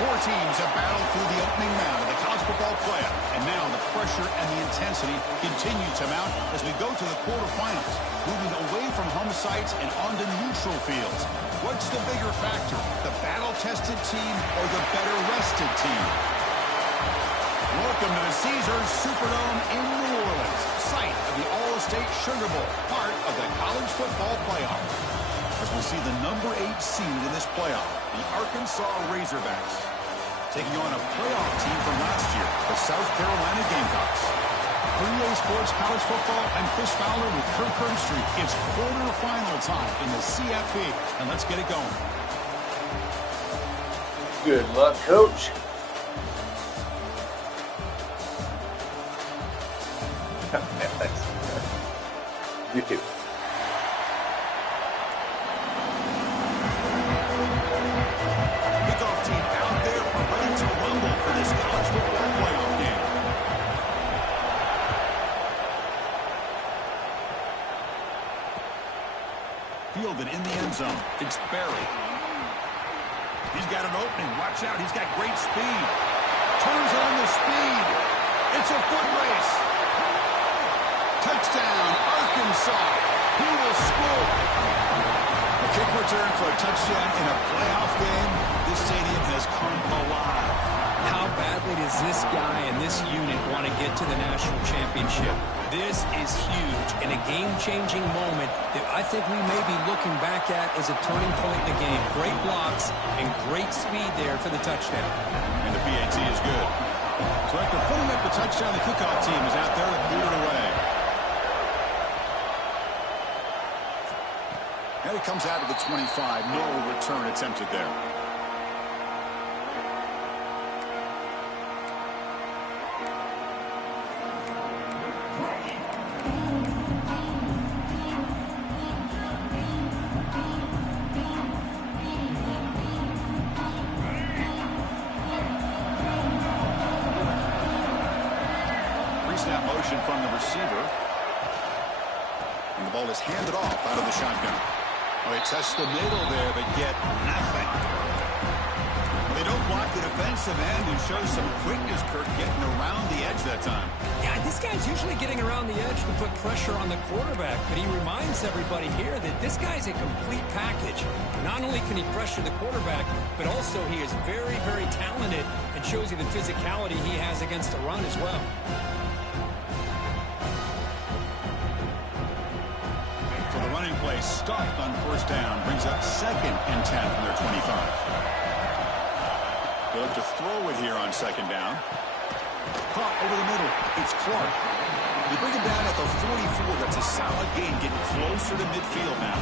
Four teams have battled through the opening round of the college football playoff, and now the pressure and the intensity continue to mount as we go to the quarterfinals, moving away from home sites and onto neutral fields. What's the bigger factor, the battle-tested team or the better-rested team? Welcome to the Caesars Superdome in New Orleans, site of the All-State Sugar Bowl, part of the college football playoff. As we see the number 8 seed in this playoff, the Arkansas Razorbacks, taking on a playoff team from last year, the South Carolina Gamecocks. For EA Sports College Football, I'm Chris Fowler with Kirk Herbstreit. It's quarterfinal time in the CFP, and let's get it going. Good luck, Coach. Thanks. You too. Kickoff team out there ready to rumble for this college football playoff game. Fielded in the end zone. It's Barry. He's got an opening. Watch out. He's got great speed. Turns on the speed. It's a foot race. Touchdown, Arkansas. Who will score? A kick return for a touchdown in a playoff game. This stadium has come alive. How badly does this guy and this unit want to get to the national championship? This is huge and a game-changing moment that I think we may be looking back at as a turning point in the game. Great blocks and great speed there for the touchdown. And the PAT is good. So after putting up the touchdown, the kickoff team is out there to boot it away. And it comes out of the 25. No return attempted there. Pre-snap motion from the receiver. And the ball is handed off out of the shotgun. Oh, they test the middle there, but get nothing. They don't block the defensive end and show some quickness, Kirk, getting around the edge that time. Yeah, this guy's usually getting around the edge to put pressure on the quarterback, but he reminds everybody here that this guy's a complete package. Not only can he pressure the quarterback, but also he is very, very talented and shows you the physicality he has against the run as well. Running play stopped on first down, brings up 2nd and 10 from their 25. They'll look to throw it here on 2nd down. Caught over the middle. It's Clark. They bring him down at the 44. That's a solid gain, getting closer to midfield now.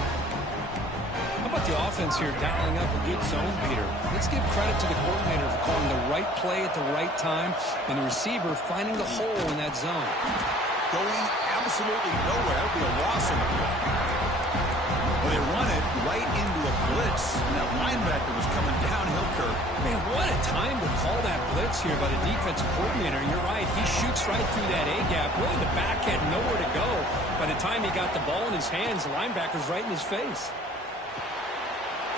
How about the offense here dialing up a good zone beater? Let's give credit to the coordinator for calling the right play at the right time and the receiver finding the hole in that zone. Going absolutely nowhere. It'll be a loss in the play. Well, they run it right into a blitz, and that linebacker was coming downhill, Kirk. Man, what a time to call that blitz here by the defensive coordinator. You're right. He shoots right through that A-gap. Really, the back had nowhere to go. By the time he got the ball in his hands, the linebacker's right in his face.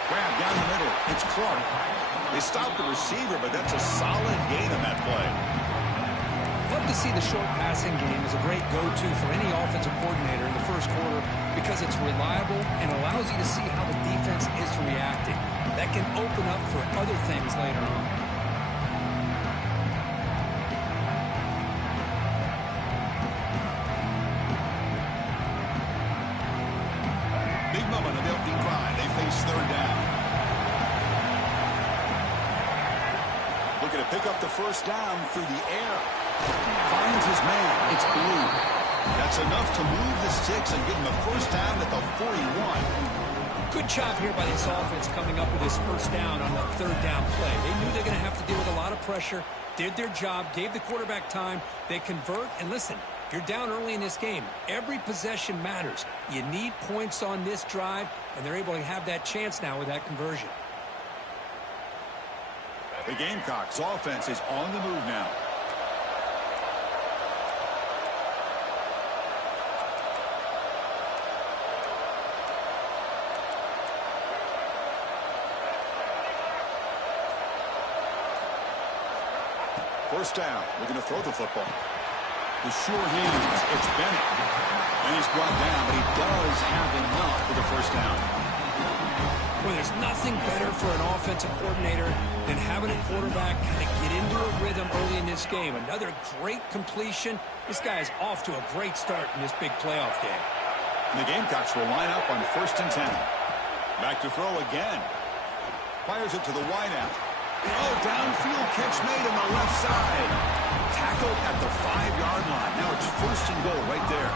Grab down the middle. It's Clark. They stopped the receiver, but that's a solid gain on that play. Love to see the short passing game as a great go-to for any offensive coordinator in the first quarter because it's reliable and allows you to see how the defense is reacting. That can open up for other things later on. Big moment of the opening drive. They face 3rd down. Looking to pick up the first down through the air. Finds his man. It's Blue. That's enough to move the sticks and give him a first down at the 41. Good job here by this offense coming up with this first down on the 3rd down play. They knew they're going to have to deal with a lot of pressure, did their job, gave the quarterback time. They convert, and listen, you're down early in this game. Every possession matters. You need points on this drive, and they're able to have that chance now with that conversion. The Gamecocks offense is on the move now. First down. Looking to throw the football. The sure hands. It's Bennett. And he's brought down, but he does have enough for the first down. Well, there's nothing better for an offensive coordinator than having a quarterback kind of get into a rhythm early in this game. Another great completion. This guy is off to a great start in this big playoff game. And the Gamecocks will line up on 1st and 10. Back to throw again. Fires it to the wideout. Oh, downfield catch made on the left side. Tackled at the 5-yard line. Now it's 1st and goal right there.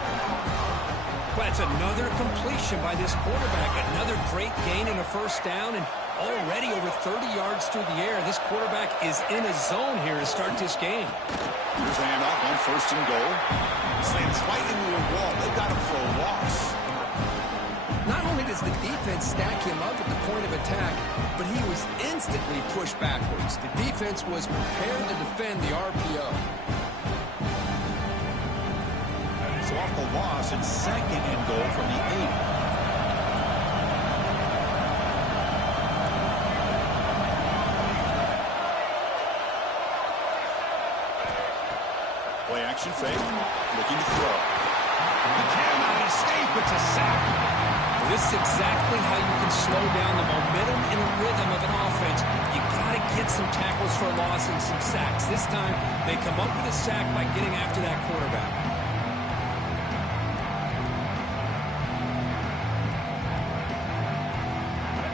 But it's another completion by this quarterback. Another great gain in a first down, and already over 30 yards through the air. This quarterback is in a zone here to start this game. Here's the handoff on 1st and goal. Slams right into a wall. They've got him for a loss. Not only does the defense stack him up at the point of attack, but he was instantly pushed backwards. The defense was prepared to defend the RPO. So off the loss, it's 2nd and goal from the 8. Play action fake. Looking to throw. He cannot escape. It's a sack. This is exactly how you can slow down the momentum and the rhythm of an offense. You got to get some tackles for a loss and some sacks. This time, they come up with a sack by getting after that quarterback.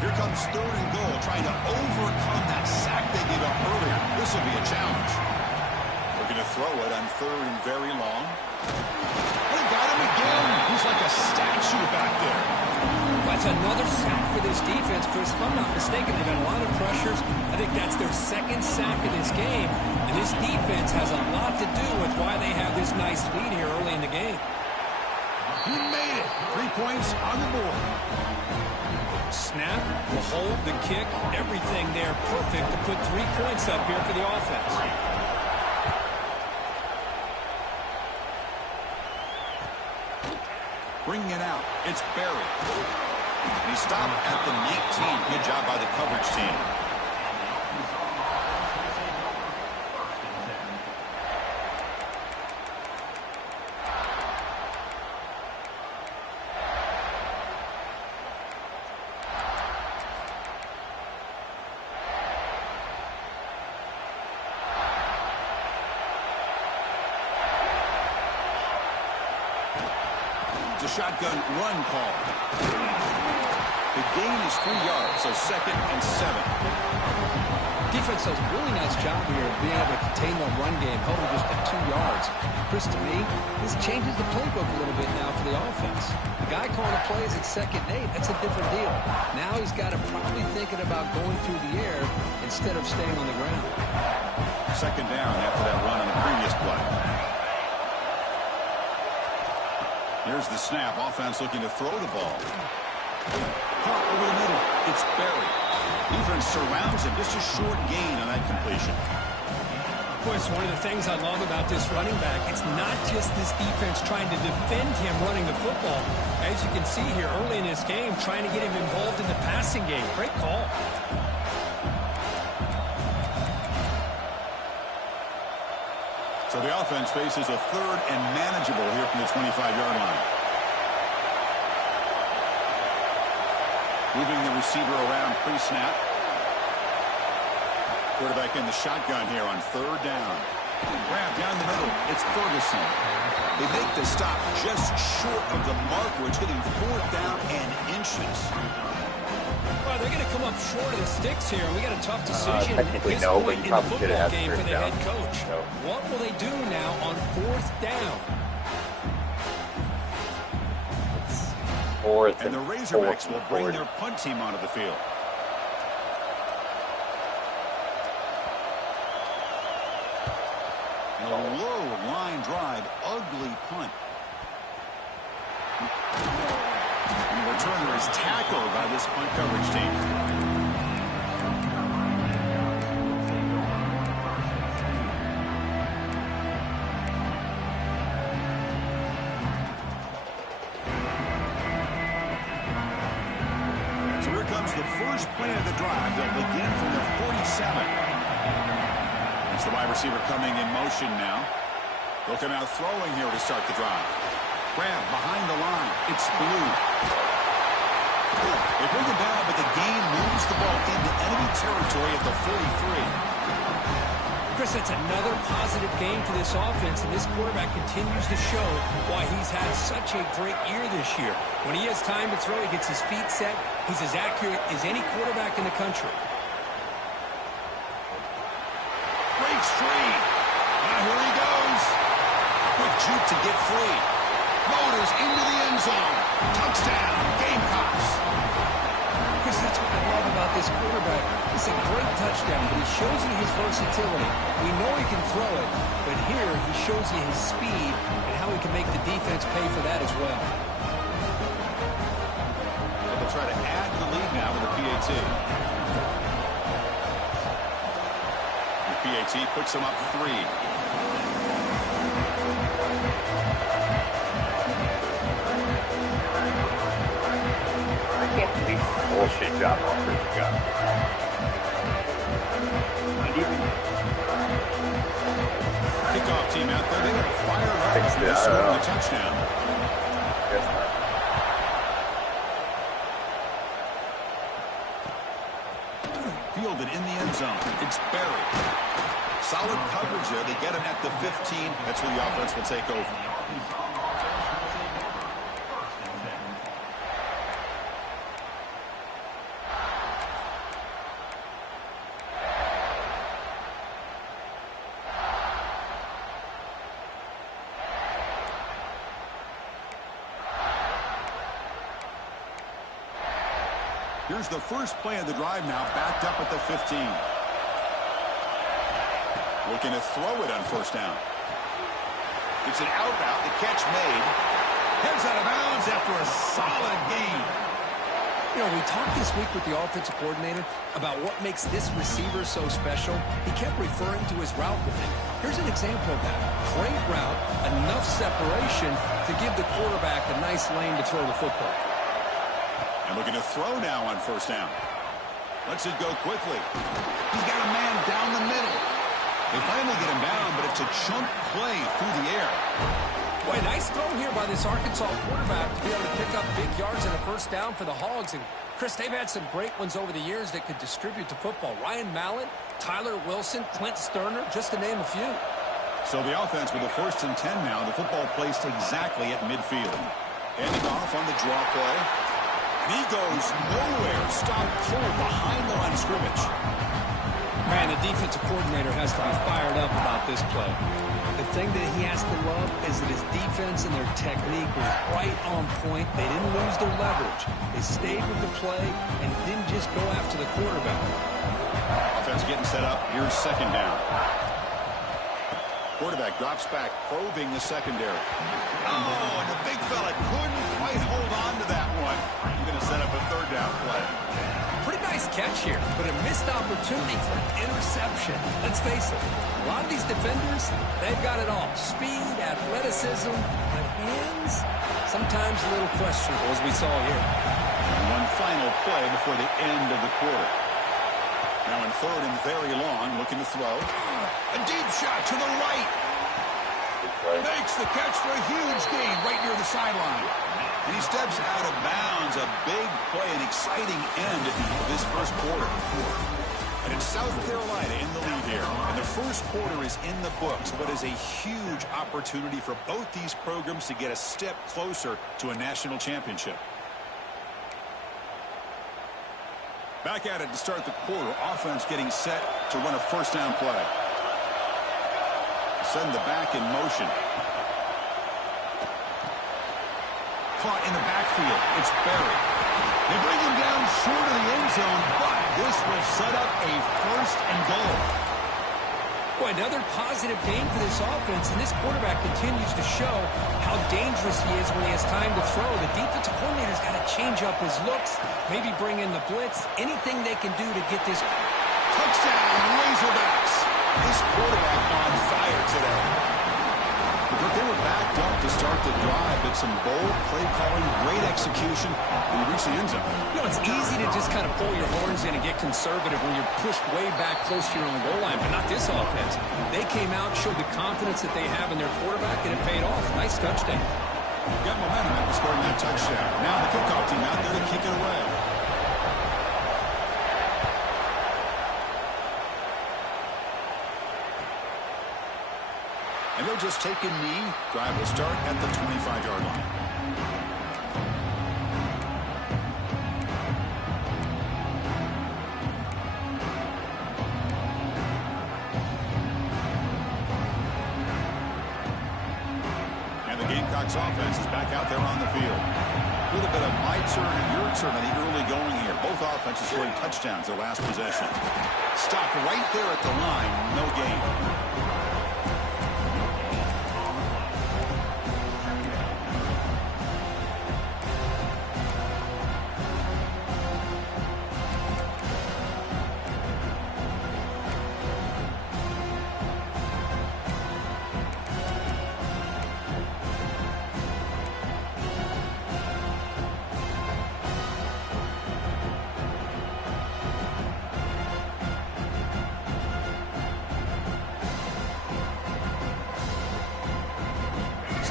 Here comes 3rd and goal, trying to overcome that sack they gave up earlier. This will be a challenge. Looking to throw it on 3rd and very long. They got him again. He's like a statue back there. That's another sack for this defense, Chris. If I'm not mistaken, they've had a lot of pressures. I think that's their 2nd sack of this game. And this defense has a lot to do with why they have this nice lead here early in the game. He made it. 3 points on the board. Snap, the hold, the kick, everything there perfect to put 3 points up here for the offense. Bringing it out. It's Barry. He stopped at the 19. Good job by the coverage team. It's a shotgun run call. The gain is 3 yards, so 2nd and 7. Defense does a really nice job here of being able to contain the run game, holding just at 2 yards. Chris, to me, this changes the playbook a little bit now for the offense. The guy calling the plays at 2nd and 8, that's a different deal. Now he's got to probably thinking about going through the air instead of staying on the ground. 2nd down after that run on the previous play. Here's the snap. Offense looking to throw the ball. Caught over the middle. It's Barry. Defense surrounds him. Just a short gain on that completion. Boy, it's one of the things I love about this running back. It's not just this defense trying to defend him running the football. As you can see here early in this game, trying to get him involved in the passing game. Great call. So the offense faces a 3rd and manageable here from the 25-yard line. Moving the receiver around pre-snap. Quarterback in the shotgun here on 3rd down. Grab down the middle. It's Ferguson. They make the stop just short of the marker. It's getting 4th down and inches. Well, they're going to come up short of the sticks here. We got a tough decision technically this no, point but in you the probably should football have game for first the down. head coach. No. What will they do now on 4th down? It's 4th And the Razorbacks will bring their punt team onto the field. And a low line drive, ugly punt. And the returner is tackled by this punt coverage team. So here comes the first play of the drive. They'll begin from the 47. Here's the wide receiver coming in motion now. They'll come out throwing here to start the drive. Grab behind the line. It's Blue. They bring it down, but the game moves the ball into enemy territory at the 43. Chris, that's another positive game for this offense, and this quarterback continues to show why he's had such a great year this year. When he has time to throw, he gets his feet set. He's as accurate as any quarterback in the country. Breaks free. Now here he goes. Quick juke to get free. Motors into the end zone. Touchdown, Gamecocks. Chris, that's what I love about this quarterback. It's a great touchdown, but he shows you his versatility. We know he can throw it, but here he shows you his speed and how he can make the defense pay for that as well. So they'll try to add to the lead now with the PAT. The PAT puts them up 3. Can't believe the bullshit job offers you got. Kickoff team out there. They got to fire up as they score the touchdown. Yes, sir. Fielded in the end zone. It's Barry. Solid coverage there. They get him at the 15. That's where the offense will take over. Here's the first play of the drive now, backed up at the 15. Looking to throw it on first down. It's an out route, the catch made. Heads out of bounds after a solid gain. You know, we talked this week with the offensive coordinator about what makes this receiver so special. He kept referring to his route running. Here's an example of that. Great route, enough separation to give the quarterback a nice lane to throw the football. And looking to throw now on first down. Lets it go quickly. He's got a man down the middle. They finally get him down, but it's a chunk play through the air. Boy, nice throw here by this Arkansas quarterback to be able to pick up big yards and a first down for the Hogs. And, Chris, they've had some great ones over the years that could distribute the football. Ryan Mallett, Tyler Wilson, Clint Sterner, just to name a few. So the offense with the 1st and 10 now. The football placed exactly at midfield. Handing off on the draw play. And he goes nowhere. Stop cold behind the line of scrimmage. Man, the defensive coordinator has to be fired up about this play. The thing that he has to love is that his defense and their technique was right on point. They didn't lose their leverage. They stayed with the play and didn't just go after the quarterback. Offense getting set up. Here's second down. Quarterback drops back, probing the secondary. Oh, and the big fella couldn't quite hold on to that one. He's going to set up a third down play. Pretty nice catch here, but a missed opportunity for an interception. Let's face it, a lot of these defenders, they've got it all. Speed, athleticism, but hands, sometimes a little questionable, as we saw here. And one final play before the end of the quarter. Now in third and very long, looking to throw. A deep shot to the right. Makes the catch for a huge gain right near the sideline. And he steps out of bounds. A big play, an exciting end of this first quarter. And it's South Carolina in the lead here. And the first quarter is in the books. What is a huge opportunity for both these programs to get a step closer to a national championship. Back at it to start the quarter. Offense getting set to run a first down play. Send the back in motion. Caught in the backfield. It's Barry. They bring him down short of the end zone, but this will set up a first and goal. Boy, another positive game for this offense, and this quarterback continues to show how dangerous he is when he has time to throw. The defensive coordinator's got to change up his looks, maybe bring in the blitz, anything they can do to get this. Touchdown, Razorbacks. This quarterback on fire today. But they were backed up to start the drive, but some bold play calling, great execution, and they reached the end zone. You know, it's easy to just kind of pull your horns in and get conservative when you're pushed way back close to your own goal line, but not this offense. They came out, showed the confidence that they have in their quarterback, and it paid off. Nice touchdown. Got momentum after scoring that touchdown. Now the kickoff team out there to kick it away. And they'll just take a knee. Drive will start at the 25-yard line. And the Gamecocks offense is back out there on the field. A little bit of my turn and your turn in the early going here. Both offenses scoring touchdowns their last possession. Stopped right there at the line. No gain.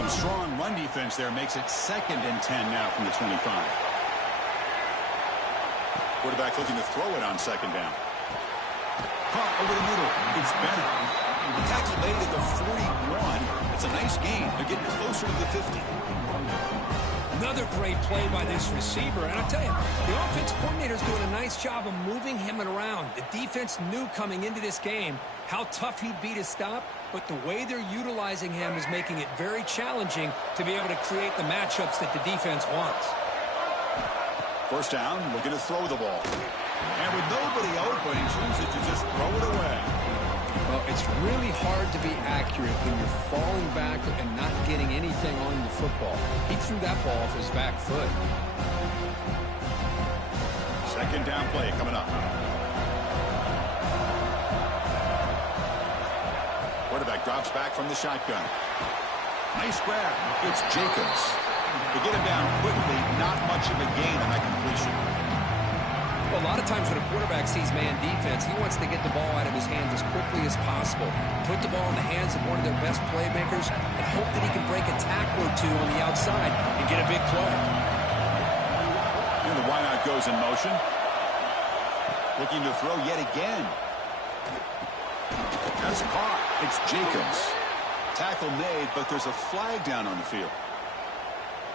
Strong run defense there makes it 2nd and 10 now from the 25. Quarterback looking to throw it on 2nd down. Caught over the middle. It's Bennett. The tackle made at the 41. It's a nice gain. They're getting closer to the 50. Another great play by this receiver. And I'll tell you, the offense coordinator's doing a nice job of moving him around. The defense knew coming into this game how tough he'd be to stop, but the way they're utilizing him is making it very challenging to be able to create the matchups that the defense wants. First down, looking to throw the ball. And with nobody open, he chooses to just throw it away. Well, it's really hard to be accurate when you're falling back and not getting anything on the football. He threw that ball off his back foot. 2nd down play coming up. Quarterback drops back from the shotgun. Nice grab. It's Jacobs. To get him down quickly, not much of a gain on that completion. Well, a lot of times when a quarterback sees man defense, he wants to get the ball out of his hands as quickly as possible, put the ball in the hands of one of their best playmakers, and hope that he can break a tackle or two on the outside and get a big play. And the wideout goes in motion. Looking to throw yet again. That's caught. It's Jacobs. Tackle made, but there's a flag down on the field.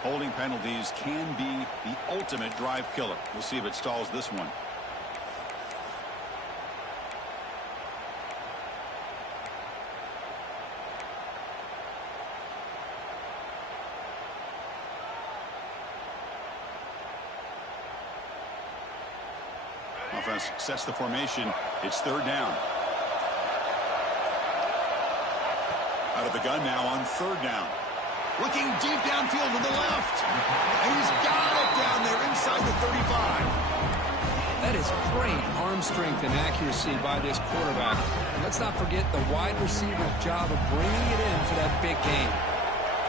Holding penalties can be the ultimate drive killer. We'll see if it stalls this one. Offense sets the formation. It's 3rd down. Out of the gun now on 3rd down. Looking deep downfield to the left. And he's got it down there inside the 35. That is great arm strength and accuracy by this quarterback. And let's not forget the wide receiver's job of bringing it in for that big gain.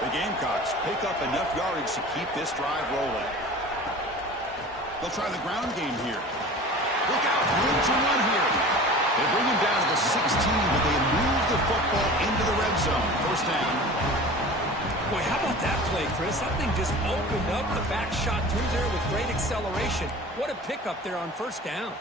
The Gamecocks pick up enough yardage to keep this drive rolling. They'll try the ground game here. Look out, room to run here. They bring him down to the 16, but they move the football into the red zone. 1st down. Boy, how about that play, Chris? That thing just opened up. The back shot through there with great acceleration. What a pickup there on 1st down.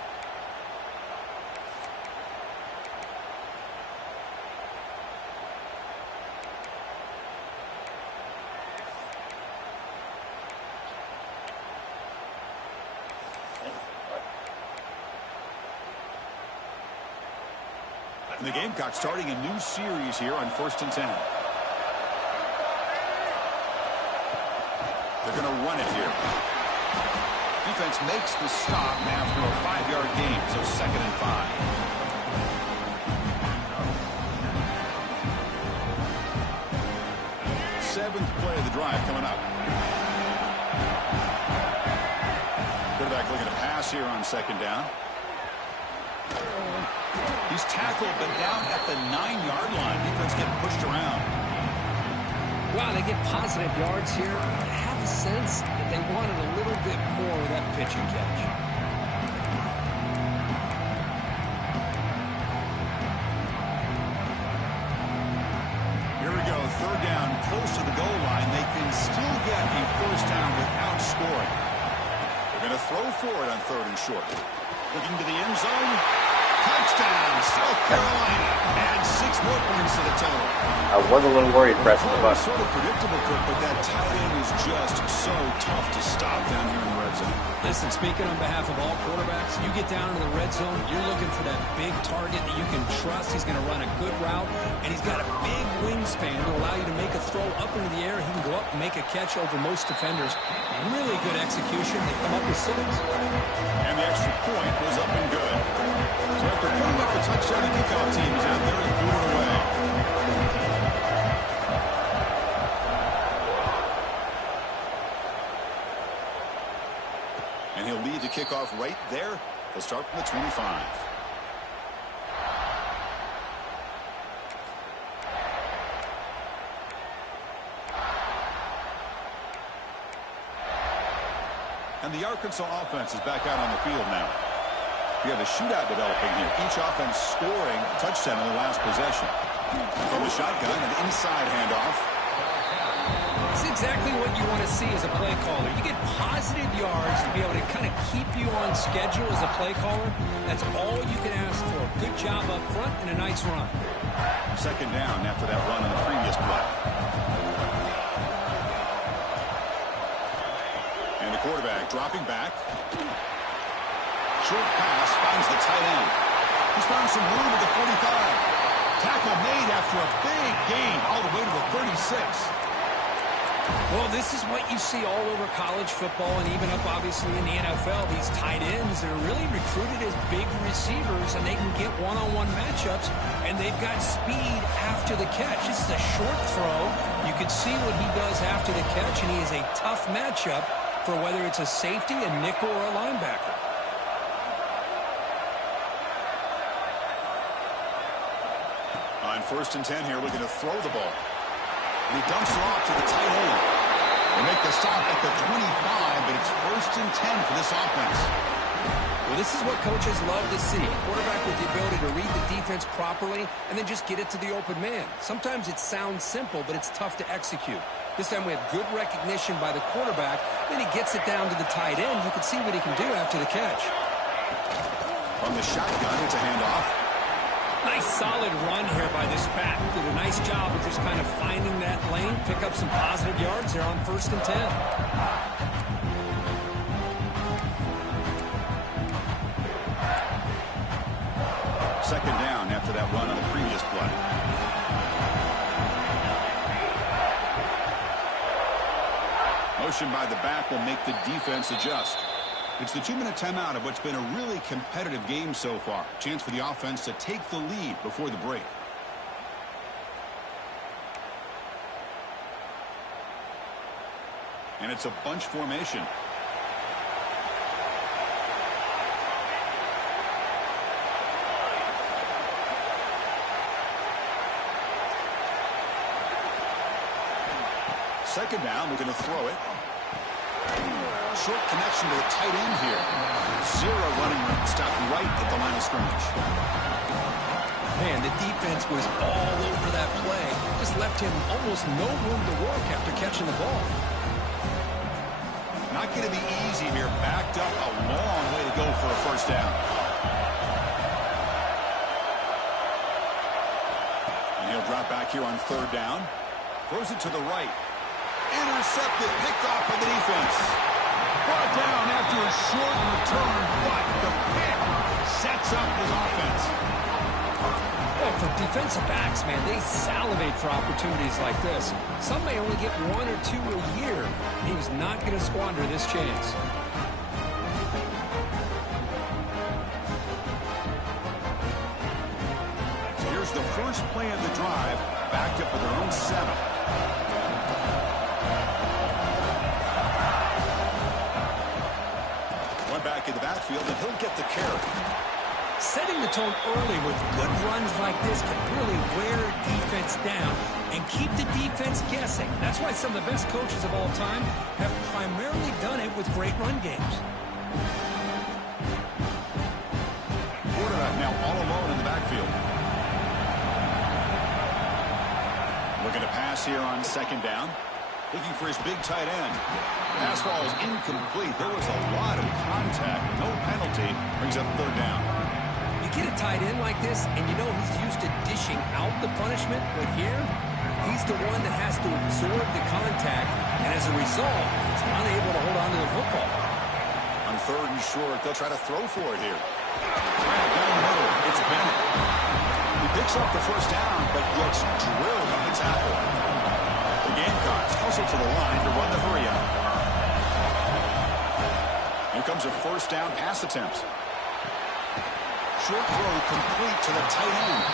And the Gamecocks starting a new series here on 1st and 10. They're going to run it here. Defense makes the stop after a 5-yard gain, so 2nd and 5. Seventh play of the drive coming up. Quarterback looking to pass here on 2nd down. He's tackled, but down at the 9-yard line. Defense getting pushed around. Wow, they get positive yards here. I have a sense that they wanted a little bit more of that pitch and catch. Here we go, third down, close to the goal line. They can still get a first down without scoring. They're going to throw for it on third and short. Looking to the end zone. Touchdown, South Carolina. And 6 more points to the total. I was a little worried pressing the button. Sort of predictable, Cook, but that tight end is just so tough to stop down here in the red zone. Listen, speaking on behalf of all quarterbacks, you get down into the red zone, you're looking for that big target that you can trust. He's going to run a good route, and he's got a big wingspan to allow you to make a throw up into the air. He can go up and make a catch over most defenders. Really good execution. They come up with 6. And the extra point was up and good. So after putting up a touchdown, the kickoff team is out there and moving away. And he'll lead the kickoff right there. He'll start from the 25. And the Arkansas offense is back out on the field now. We have a shootout developing here. Each offense scoring a touchdown in their last possession. From the shotgun, an inside handoff. It's exactly what you want to see as a play caller. You get positive yards to be able to kind of keep you on schedule as a play caller. That's all you can ask for. Good job up front and a nice run. Second down after that run on the previous play. And the quarterback dropping back. Short pass finds the tight end. He's found some room at the 45. Tackle made after a big gain all the way to the 36. Well, this is what you see all over college football and even up, obviously, in the NFL. These tight ends that are really recruited as big receivers, and they can get one-on-one matchups, and they've got speed after the catch. This is a short throw. You can see what he does after the catch, and he is a tough matchup for whether it's a safety, a nickel, or a linebacker. On 1st and 10 here, looking to throw the ball. And he dumps it off to the tight end. They make the stop at the 25, but it's 1st and 10 for this offense. Well, this is what coaches love to see. A quarterback with the ability to read the defense properly and then just get it to the open man. Sometimes it sounds simple, but it's tough to execute. This time we have good recognition by the quarterback. Then he gets it down to the tight end. You can see what he can do after the catch. From the shotgun, it's a handoff. Nice solid run here by this back. Did a nice job of just kind of finding that lane, pick up some positive yards there on 1st and 10. Second down after that run on the previous play. Motion by the back will make the defense adjust. It's the 2-minute timeout of what's been a really competitive game so far. Chance for the offense to take the lead before the break. And it's a bunch formation. Second down, we're going to throw it. Short connection to the tight end here. 0 running room, stopped right at the line of scrimmage. Man, the defense was all over that play. Just left him almost no room to work after catching the ball. Not going to be easy here. Backed up a long way to go for a first down. And he'll drop back here on 3rd down. Throws it to the right. Intercepted, picked off by the defense. Brought down after a short return, but the pick sets up his offense. Well, for defensive backs, man, they salivate for opportunities like this. Some may only get 1 or 2 a year. He was not going to squander this chance. So here's the first play of the drive, backed up with their own 7. Back in the backfield, and he'll get the carry. Setting the tone early with good runs like this can really wear defense down and keep the defense guessing. That's why some of the best coaches of all time have primarily done it with great run games. Quarterback now all alone in the backfield. Looking to pass here on second down. Looking for his big tight end. Pass ball is incomplete. There was a lot of contact. No penalty. Brings up third down. You get a tight end like this, and you know he's used to dishing out the punishment, but here, he's the one that has to absorb the contact, and as a result, he's unable to hold on to the football. On third and short, they'll try to throw for it here. Grab down the middle. It's Bennett. He picks up the first down, but gets drilled on the tackle. The Gamecocks hustle to the line to run the hurry up. Here comes a first down pass attempt. Short throw complete to the tight end.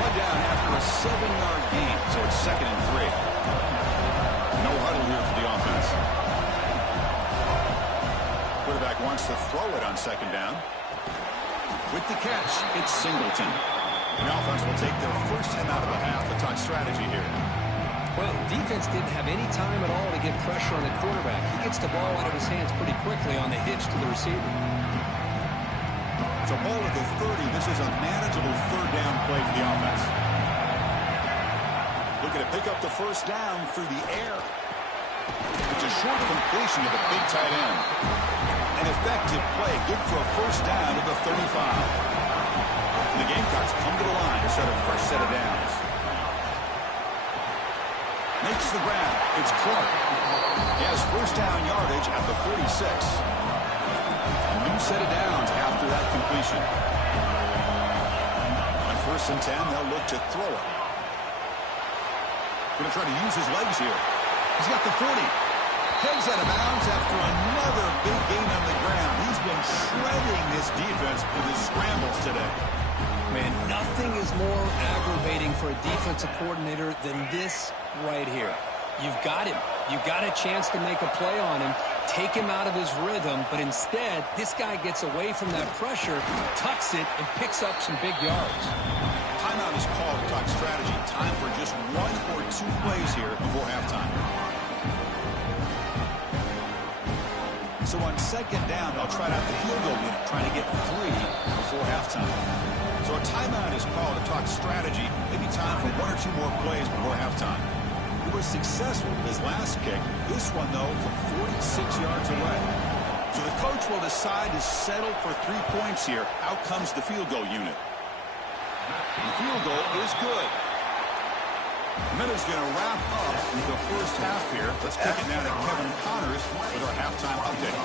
Brought down after a 7-yard gain, so it's 2nd and 3. No huddle here for the offense. Quarterback wants to throw it on second down. With the catch, it's Singleton. The offense will take their first time out of the half to talk strategy here. Well, the defense didn't have any time at all to get pressure on the quarterback. He gets the ball out of his hands pretty quickly on the hitch to the receiver. So ball at the 30. This is a manageable third down play for the offense. Looking to pick up the first down through the air. It's a short completion to the big tight end. An effective play. Good for a first down at the 35. And the Gamecocks come to the line to set a fresh set of downs. Makes the grab. It's Clark. He has first down yardage at the 46. A new set of downs after that completion. On 1st and 10, they'll look to throw it. Going to try to use his legs here. He's got the 40. Heads out of bounds after another big gain on the ground. He's been shredding this defense with his scrambles today. Man, nothing is more aggravating for a defensive coordinator than this right here. You've got him. You've got a chance to make a play on him, take him out of his rhythm, but instead, this guy gets away from that pressure, tucks it, and picks up some big yards. Timeout is called to talk strategy. Time for just 1 or 2 plays here before halftime. So on second down, they'll try out the field goal unit, trying to get 3 before halftime. So a timeout is called to talk strategy. Maybe time for 1 or 2 more plays before halftime. He was successful with his last kick. This one, though, from 46 yards away. So the coach will decide to settle for 3 points here. Out comes the field goal unit. The field goal is good. The minute's going to wrap up with the first half here. Let's kick it now to Kevin Connors with our halftime update.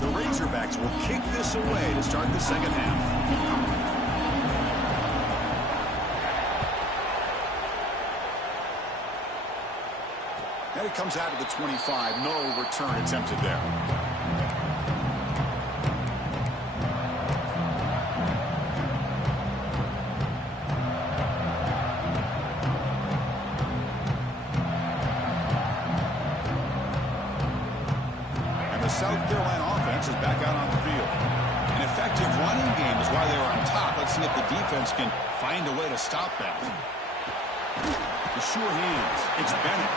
The Razorbacks will kick this away to start the second half. And it comes out of the 25. No return attempted there. South Carolina offense is back out on the field. An effective running game is why they were on top. Let's see if the defense can find a way to stop that. The sure hands. It's Bennett.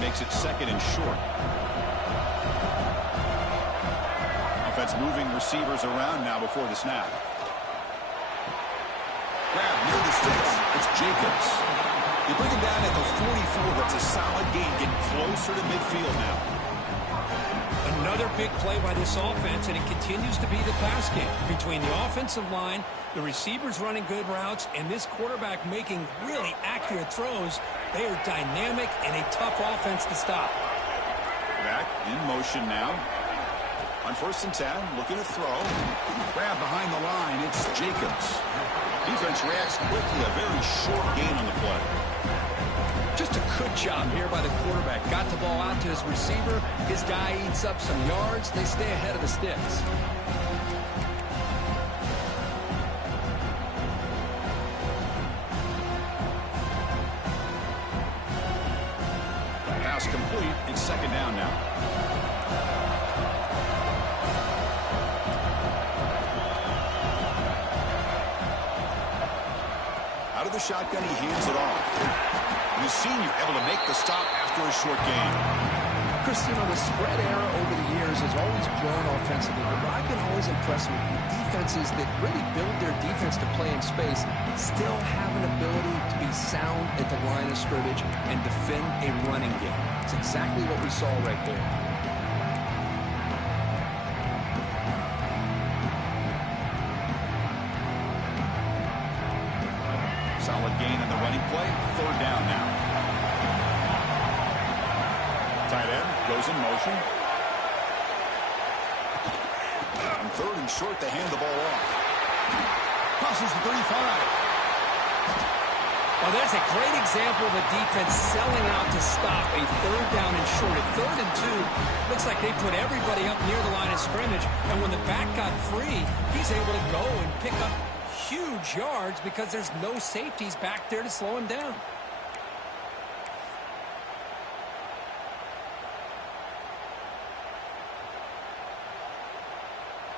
Makes it 2nd and short. Offense moving receivers around now before the snap. Grab near the sticks. It's Jacobs. They bring him down at the 44. That's a solid gain. Getting closer to midfield now. Another big play by this offense, and it continues to be the pass game. Between the offensive line, the receivers running good routes, and this quarterback making really accurate throws, they are dynamic and a tough offense to stop. Back in motion now. On 1st and 10, looking to throw. Grab behind the line. It's Jacobs. Defense reacts quickly. A very short gain on the play. Just a good job here by the quarterback. Got the ball out to his receiver. His guy eats up some yards. They stay ahead of the sticks. Pass complete. It's 2nd down now. Out of the shotgun, he hands it off. The senior able to make the stop after a short gain. Chris, the spread era over the years has always grown offensively, but what I've been always impressed with defenses that really build their defense to play in space still have an ability to be sound at the line of scrimmage and defend a running game. It's exactly what we saw right there. Solid gain on the running play. 3rd down now. Tight end goes in motion. On 3rd and short, they hand the ball off. Crosses the 35. Well, there's a great example of a defense selling out to stop a 3rd down and short. At 3rd and 2, looks like they put everybody up near the line of scrimmage, and when the back got free, he's able to go and pick up huge yards because there's no safeties back there to slow him down.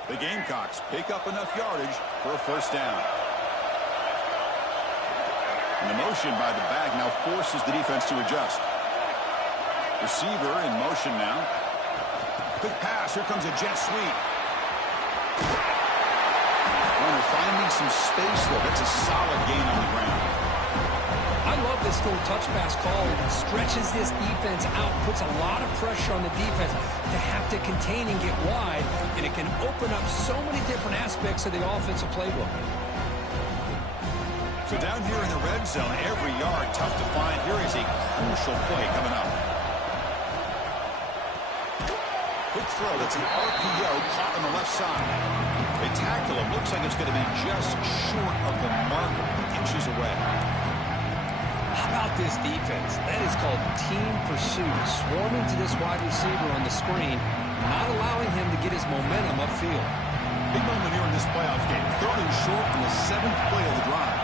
The Gamecocks pick up enough yardage for a 1st down. And the motion by the back now forces the defense to adjust. Receiver in motion now. Quick pass. Here comes a jet sweep. Runner finding some space there. That's a solid gain on the ground. I love this little touch pass call. It stretches this defense out, puts a lot of pressure on the defense to have to contain and get wide, and it can open up so many different aspects of the offensive playbook. So down here in the red zone, every yard tough to find. Here is a crucial play coming up. Quick throw. That's an RPO caught on the left side. They tackle him. Looks like it's going to be just short of the marker, inches away. How about this defense? That is called team pursuit. Swarming to this wide receiver on the screen, not allowing him to get his momentum upfield. Big moment here in this playoff game. 3rd and short on the 7th play of the drive.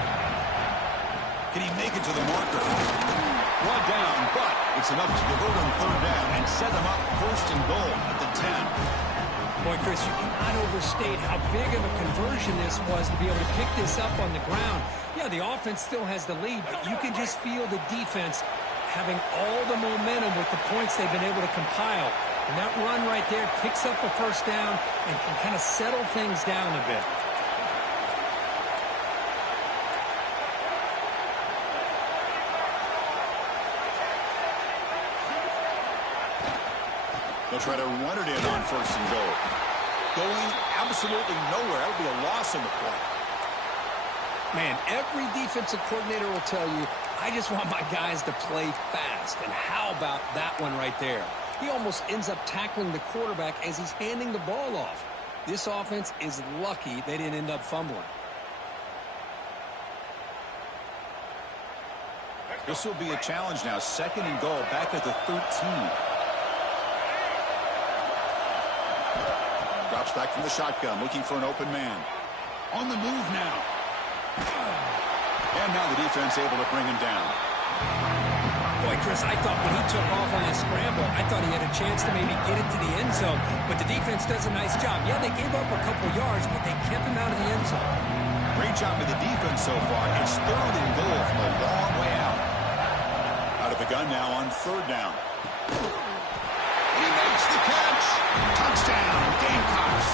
Can he make it to the marker? One down, but it's enough to convert on 3rd down and set them up 1st and goal at the 10. Boy, Chris, you cannot overstate how big of a conversion this was to be able to pick this up on the ground. Yeah, the offense still has the lead, but you can just feel the defense having all the momentum with the points they've been able to compile. And that run right there picks up a 1st down and can kind of settle things down a bit. They'll try to run it in on 1st and goal. Going absolutely nowhere. That would be a loss on the play. Man, every defensive coordinator will tell you, I just want my guys to play fast. And how about that one right there? He almost ends up tackling the quarterback as he's handing the ball off. This offense is lucky they didn't end up fumbling. This will be a challenge now. 2nd and goal back at the 13. Drops back from the shotgun, looking for an open man. On the move now. And now the defense able to bring him down. Boy, Chris, I thought when he took off on that scramble, I thought he had a chance to maybe get it to the end zone. But the defense does a nice job. Yeah, they gave up a couple yards, but they kept him out of the end zone. Great job of the defense so far. It's 3rd and goal from a long way out. Out of the gun now on 3rd down. He makes the catch. Touchdown, Gamecocks.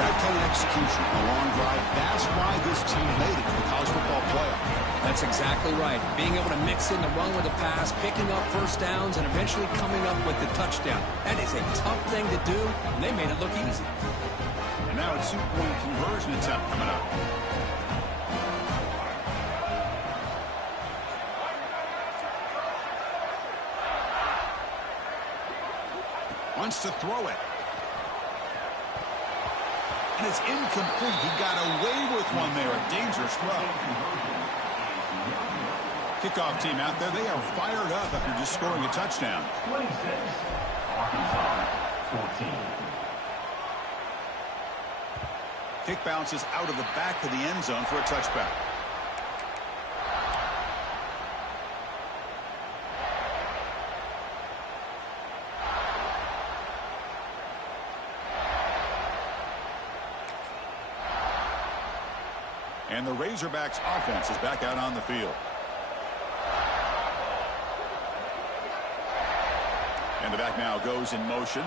That kind of execution, a long drive. That's why this team made it to the college football playoff. That's exactly right. Being able to mix in the run with the pass, picking up 1st downs, and eventually coming up with the touchdown. That is a tough thing to do, and they made it look easy. And now a 2-point conversion attempt coming up. Wants to throw it. and it's incomplete. He got away with one there. A dangerous throw. Kickoff team out there. They are fired up after just scoring a touchdown. 26, Arkansas, 14. Kick bounces out of the back of the end zone for a touchback. And the Razorbacks offense is back out on the field. And the back now goes in motion.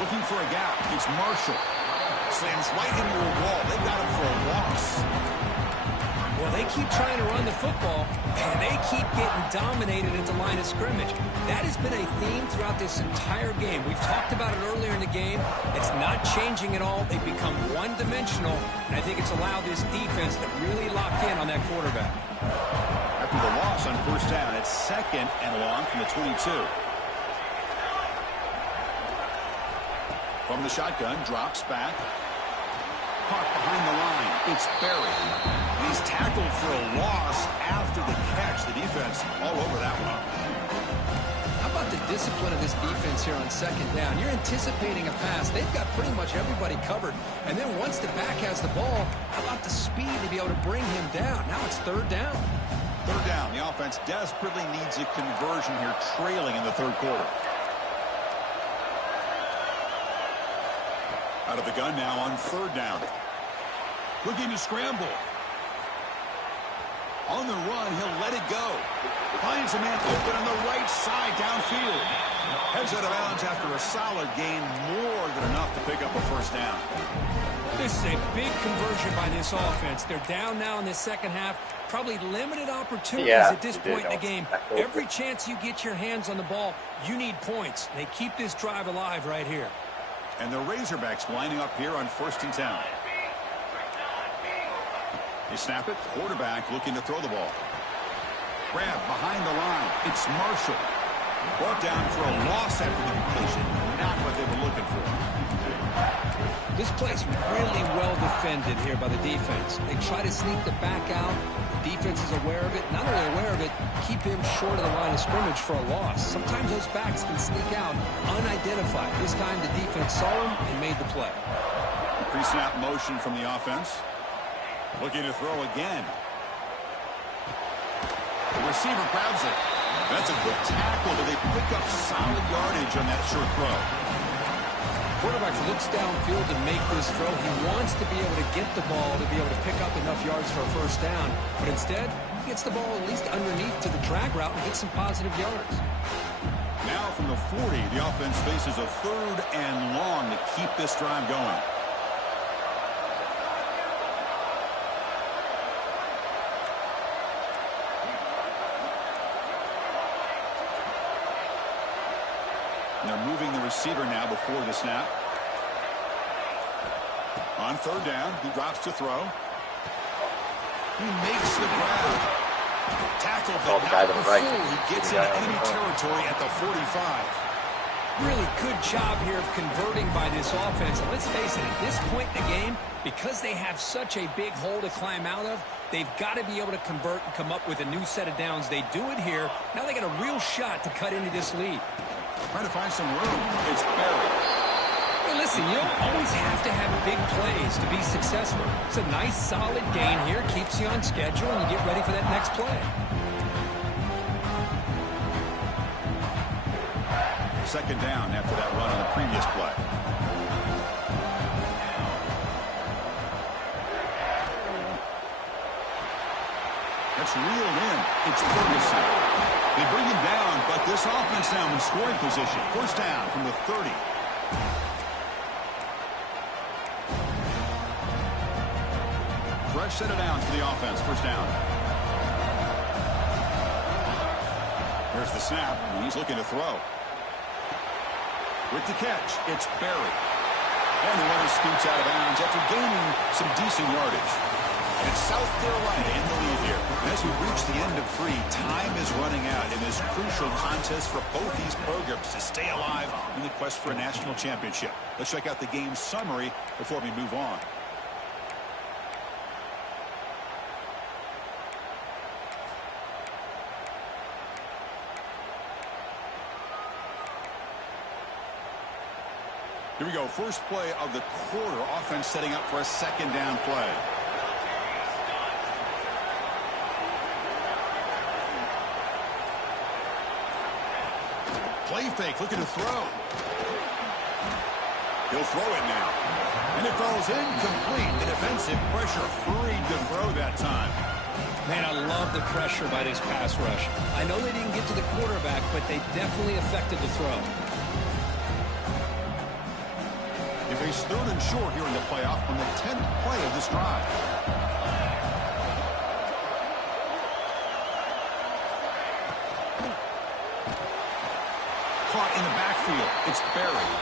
Looking for a gap. It's Marshall. Slams right into a wall. They got him for a loss. Well, they keep trying to run the football, and they keep getting dominated at the line of scrimmage. That has been a theme throughout this entire game. We've talked about it earlier in the game. It's not changing at all. They've become one-dimensional, and I think it's allowed this defense to really lock in on that quarterback. After the loss on first down, it's 2nd and long from the 22. From the shotgun, drops back. Caught behind the line. It's Berry. He's tackled for a loss after the catch. The defense all over that one. How about the discipline of this defense here on 2nd down? You're anticipating a pass. They've got pretty much everybody covered. And then once the back has the ball, how about the speed to be able to bring him down? Now it's 3rd down. 3rd down. The offense desperately needs a conversion here, trailing in the 3rd quarter. Out of the gun now on 3rd down. Looking to scramble. On the run, he'll let it go. Finds a man open on the right side downfield. Heads out of bounds after a solid gain, more than enough to pick up a 1st down. This is a big conversion by this offense. They're down now in the 2nd half. Probably limited opportunities at this point in the game. Every chance you get your hands on the ball, you need points. They keep this drive alive right here. And the Razorbacks lining up here on 1st and 10. They snap it. Quarterback looking to throw the ball. Grab behind the line. It's Marshall. Brought down for a loss after the completion. Not what they were looking for. This play's really well defended here by the defense. They try to sneak the back out. The defense is aware of it. Not only aware of it, keep him short of the line of scrimmage for a loss. Sometimes those backs can sneak out unidentified. This time the defense saw him and made the play. Pre-snap motion from the offense. Looking to throw again. The receiver grabs it. That's a good tackle, but they pick up solid yardage on that short throw. Quarterback looks downfield to make this throw. He wants to be able to get the ball to be able to pick up enough yards for a 1st down. But instead, he gets the ball at least underneath to the drag route and gets some positive yards. Now from the 40, the offense faces a 3rd and long to keep this drive going. And they're moving the receiver now before the snap. On 3rd down, he drops to throw. He makes the grab. Tackled, but not before he gets into enemy territory at the 45. Really good job here of converting by this offense. And let's face it, at this point in the game, because they have such a big hole to climb out of, they've got to be able to convert and come up with a new set of downs. They do it here. Now they got a real shot to cut into this lead. Trying to find some room. It's Berry. Hey, listen, you don't always have to have big plays to be successful. It's a nice, solid gain here. Keeps you on schedule, and you get ready for that next play. 2nd down after that run on the previous play. That's reeled in. It's Ferguson. They bring him down, but this offense now in scoring position. 1st down from the 30. Fresh set of downs for the offense. 1st down. There's the snap, and he's looking to throw. With the catch, it's Berry. And the runner scoots out of bounds after gaining some decent yardage. It's South Carolina in the lead here. And as we reach the end of 3, time is running out in this crucial contest for both these programs to stay alive in the quest for a national championship. Let's check out the game summary before we move on. Here we go. First play of the quarter. Offense setting up for a second down play. Play fake, looking to throw. He'll throw it now. And it falls incomplete. The defensive pressure hurried to throw that time. Man, I love the pressure by this pass rush. I know they didn't get to the quarterback, but they definitely affected the throw. They face 3rd and short here in the playoff on the 10th play of this drive. Caught in the backfield. It's buried.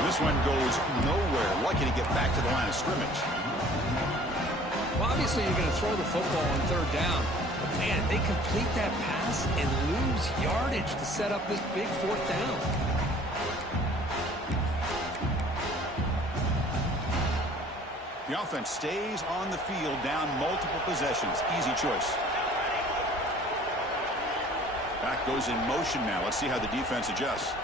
And this one goes nowhere. Lucky to get back to the line of scrimmage. Well, obviously you're going to throw the football on 3rd down. But man, they complete that pass and lose yardage to set up this big 4th down. The offense stays on the field, down multiple possessions. Easy choice. Back goes in motion now. Let's see how the defense adjusts.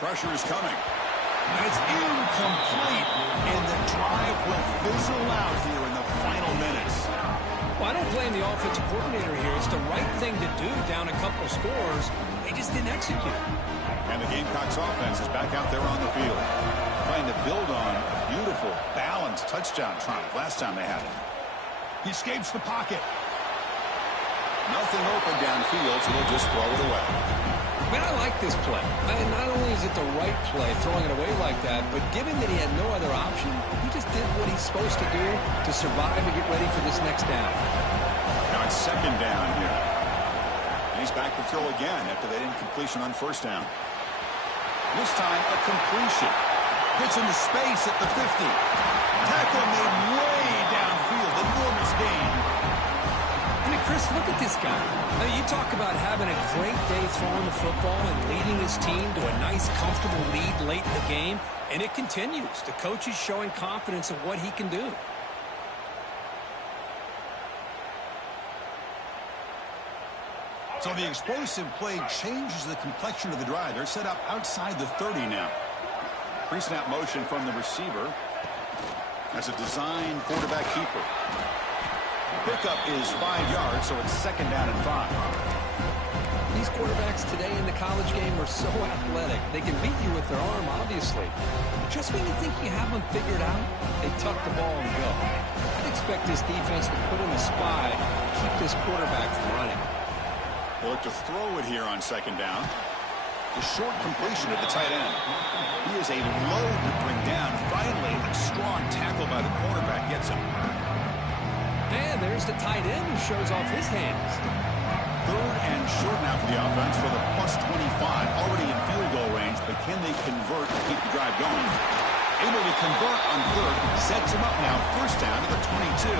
Pressure is coming. And it's incomplete. And the drive will fizzle out here in the final minutes. Well, I don't blame the offensive coordinator here. It's the right thing to do down a couple scores. They just didn't execute. And the Gamecocks offense is back out there on the field, trying to build on a beautiful, balanced touchdown triumph last time they had it. He escapes the pocket. Nothing open downfield, so they'll just throw it away. Man, I like this play. Not only is it the right play, throwing it away like that, but given that he had no other option, he just did what he's supposed to do to survive and get ready for this next down. Now it's 2nd down here. And he's back to throw again after that incompletion on 1st down. This time, a completion. Gets into space at the 50. Tackle made way downfield. Enormous gain. I mean, Chris, look at this guy. I mean, you talk about having a great day throwing the football and leading his team to a nice, comfortable lead late in the game, and it continues. The coach is showing confidence of what he can do. So the explosive play changes the complexion of the drive. They're set up outside the 30 now. Pre-snap motion from the receiver. As a design quarterback keeper. Pickup is 5 yards, so it's 2nd down and 5. These quarterbacks today in the college game are so athletic. They can beat you with their arm, obviously. But just when you think you have them figured out, they tuck the ball and go. I'd expect this defense to put in a spy to keep this quarterback from running. They look to throw it here on 2nd down. The short completion at the tight end. He is a load to bring down. Finally, a strong tackle by the cornerback gets him. And there's the tight end who shows off his hands. 3rd and short now for the offense for the +25. Already in field goal range, but can they convert to keep the drive going? Able to convert on 3rd. Sets him up now. 1st down to the 22.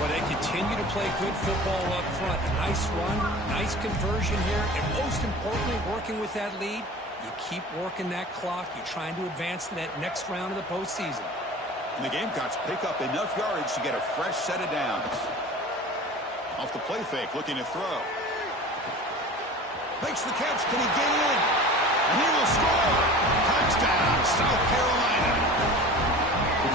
Well, they continue to play good football up front. A nice run, nice conversion here, and most importantly, working with that lead, you keep working that clock. You're trying to advance to that next round of the postseason. And the Gamecocks pick up enough yardage to get a fresh set of downs. Off the play fake, looking to throw. Makes the catch. Can he get in? And he will score. Touchdown, South Carolina.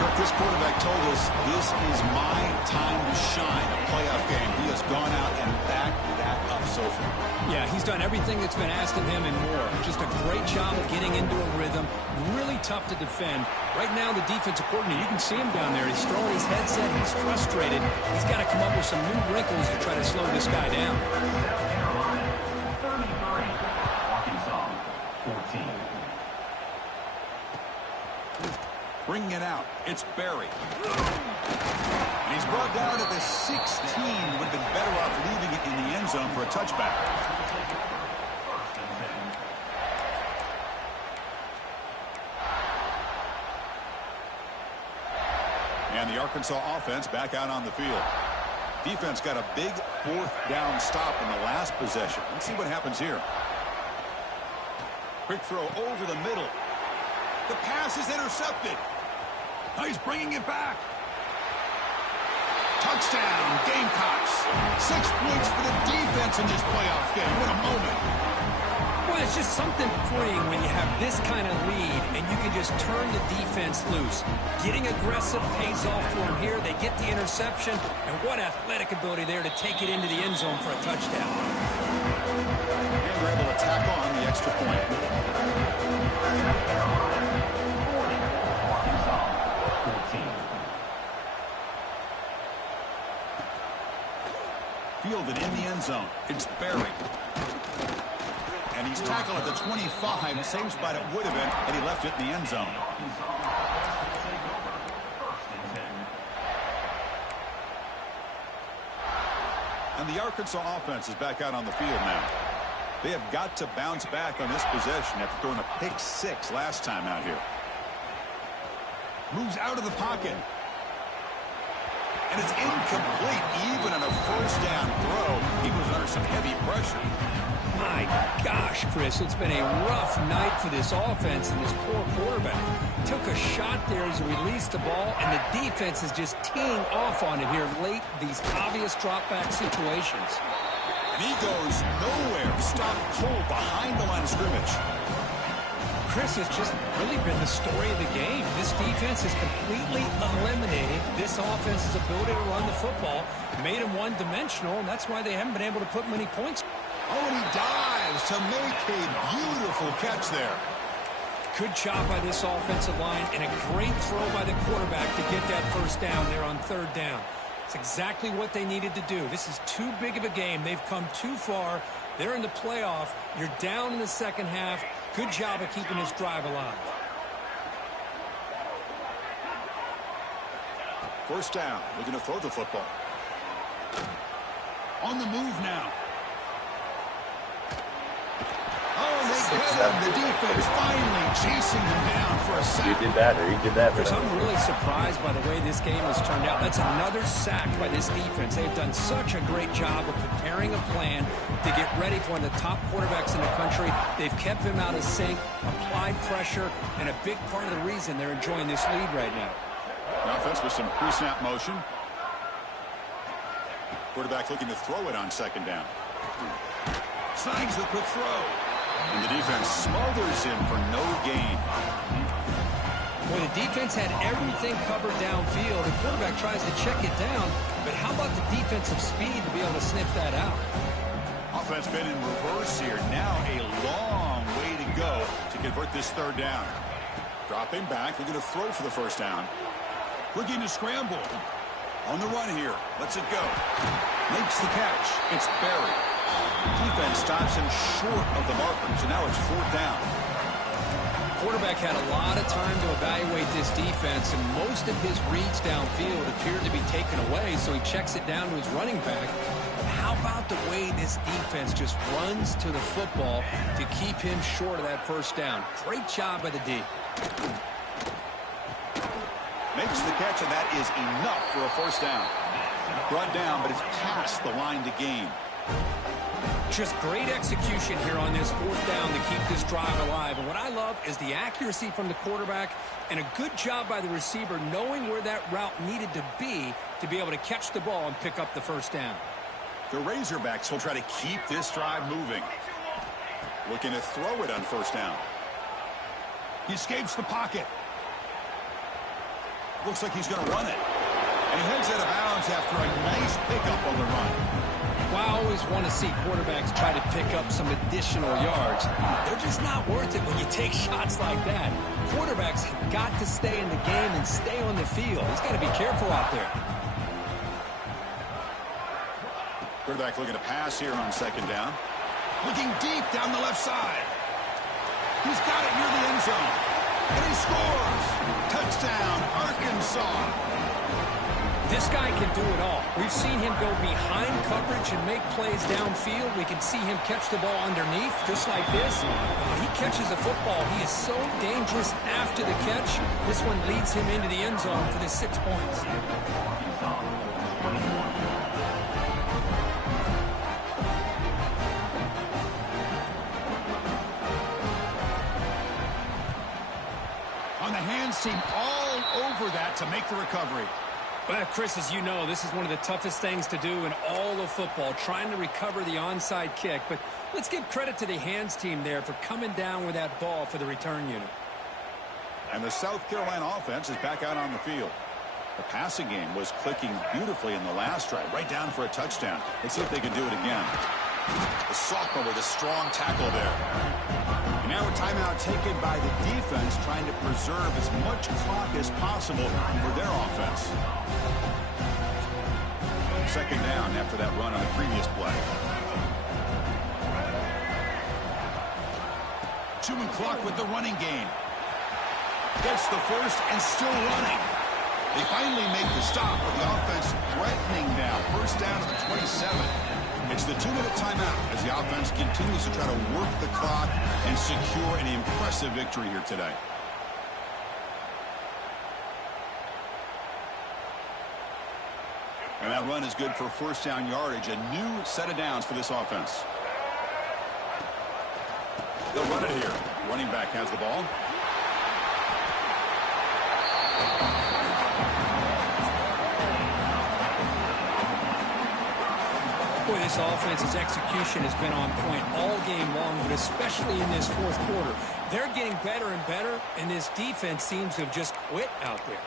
Kirk, this quarterback told us this is my time to shine, a playoff game. He has gone out and backed that up so far. Yeah, he's done everything that's been asked of him and more. Just a great job of getting into a rhythm. Really tough to defend. Right now, the defensive coordinator, you can see him down there. He's throwing his headset. He's frustrated. He's got to come up with some new wrinkles to try to slow this guy down. Carolina 33, Arkansas 14. Bringing it out. It's Berry. And he's brought down at the 16. Would have been better off leaving it in the end zone for a touchback. And the Arkansas offense back out on the field. Defense got a big fourth down stop in the last possession. Let's see what happens here. Quick throw over the middle. The pass is intercepted. Now he's bringing it back. Touchdown, Gamecocks. 6 points for the defense in this playoff game. What a moment. Well, it's just something freeing when you have this kind of lead and you can just turn the defense loose. Getting aggressive pays off for them here. They get the interception, and what athletic ability there to take it into the end zone for a touchdown. And they're able to tack on the extra point. Fielded in the end zone. It's Berry. And he's tackled at the 25, same spot it would have been, and he left it in the end zone. And the Arkansas offense is back out on the field now. They have got to bounce back on this possession after throwing a pick 6 last time out here. Moves out of the pocket. And it's incomplete, even on a first down throw. He was under some heavy pressure. My gosh, Chris, it's been a rough night for this offense and this poor quarterback. Took a shot there as he released the ball, and the defense is just teeing off on it here late, these obvious drop-back situations. And he goes nowhere. Stopped cold behind the line of scrimmage. Chris, has just really been the story of the game. This defense has completely eliminated this offense's ability to run the football, made them one-dimensional, and that's why they haven't been able to put many points. Oh, and he dives to make a beautiful catch there. Good job by this offensive line, and a great throw by the quarterback to get that first down there on third down. It's exactly what they needed to do. This is too big of a game. They've come too far. They're in the playoff. You're down in the second half. Good job of keeping this drive alive. First down. Looking to throw the football. On the move now. Oh, they get him. The defense finally chasing him down for a sack. You did that, or you did that. Chris, I'm really surprised by the way this game has turned out. That's another sack by this defense. They've done such a great job of preparing a plan to get ready for one of the top quarterbacks in the country. They've kept him out of sync, applied pressure, and a big part of the reason they're enjoying this lead right now. The offense with some pre-snap motion. Quarterback looking to throw it on second down. Snags the quick throw. And the defense smothers him for no gain. Well, the defense had everything covered downfield. The quarterback tries to check it down, but how about the defensive speed to be able to sniff that out? Offense been in reverse here. Now a long way to go to convert this third down. Dropping back, looking to throw for the first down. Looking to scramble. On the run here. Lets it go. Makes the catch. It's Berry. Defense stops him short of the markers, and now it's fourth down. Quarterback had a lot of time to evaluate this defense, and most of his reads downfield appeared to be taken away, so he checks it down to his running back. But how about the way this defense just runs to the football to keep him short of that first down? Great job by the D. Makes the catch, and that is enough for a first down. Brought down, but it's past the line to gain. Just great execution here on this fourth down to keep this drive alive. And what I love is the accuracy from the quarterback and a good job by the receiver knowing where that route needed to be able to catch the ball and pick up the first down. The Razorbacks will try to keep this drive moving. Looking to throw it on first down. He escapes the pocket. Looks like he's going to run it. And he heads out of bounds after a nice pickup on the run. Well, I always want to see quarterbacks try to pick up some additional yards. They're just not worth it when you take shots like that. Quarterbacks have got to stay in the game and stay on the field. He's got to be careful out there. Quarterback looking to pass here on second down. Looking deep down the left side. He's got it near the end zone. And he scores. Touchdown, Arkansas. This guy can do it all. We've seen him go behind coverage and make plays downfield. We can see him catch the ball underneath, just like this. When he catches a football, he is so dangerous after the catch. This one leads him into the end zone for the 6 points. On the hands team all over that to make the recovery. Well, Chris, as you know, this is one of the toughest things to do in all of football, trying to recover the onside kick. But let's give credit to the hands team there for coming down with that ball for the return unit. And the South Carolina offense is back out on the field. The passing game was clicking beautifully in the last drive, right down for a touchdown. Let's see if they can do it again. The sophomore with a strong tackle there. And now a timeout taken by the defense, trying to preserve as much clock as possible for their offense. Second down after that run on the previous play. Chewing clock with the running game. Gets the first and still running. They finally make the stop, but the offense threatening now. First down to the 27. It's the 2-minute timeout as the offense continues to try to work the clock and secure an impressive victory here today. And that run is good for first down yardage, a new set of downs for this offense. They'll run it here. Running back has the ball. Boy, this offense's execution has been on point all game long, but especially in this fourth quarter. They're getting better and better, and this defense seems to have just quit out there.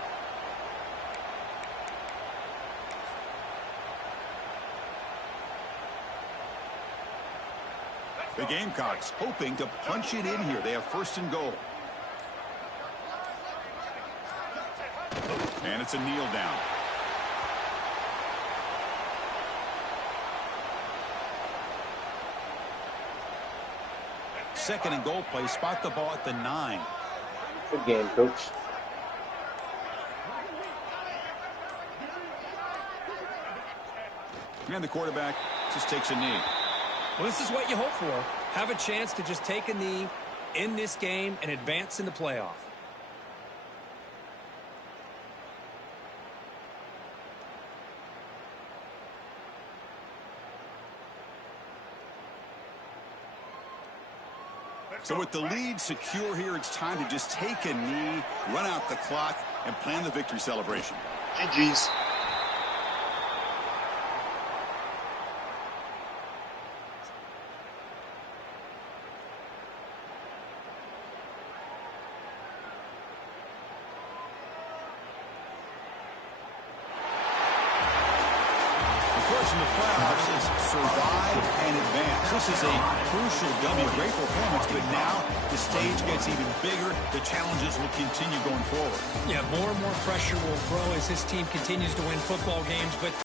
The Gamecocks hoping to punch it in here. They have first and goal. And it's a kneel down. Second and goal play. Spot the ball at the 9. Good game, coach. And the quarterback just takes a knee. Well, this is what you hope for. Have a chance to just take a knee in this game and advance in the playoff. So with the lead secure here, it's time to just take a knee, run out the clock, and plan the victory celebration. GG's. In the playoffs is survive and advance. This is a crucial W. Great performance, but now the stage gets even bigger. The challenges will continue going forward. Yeah, more and more pressure will grow as this team continues to win football games, but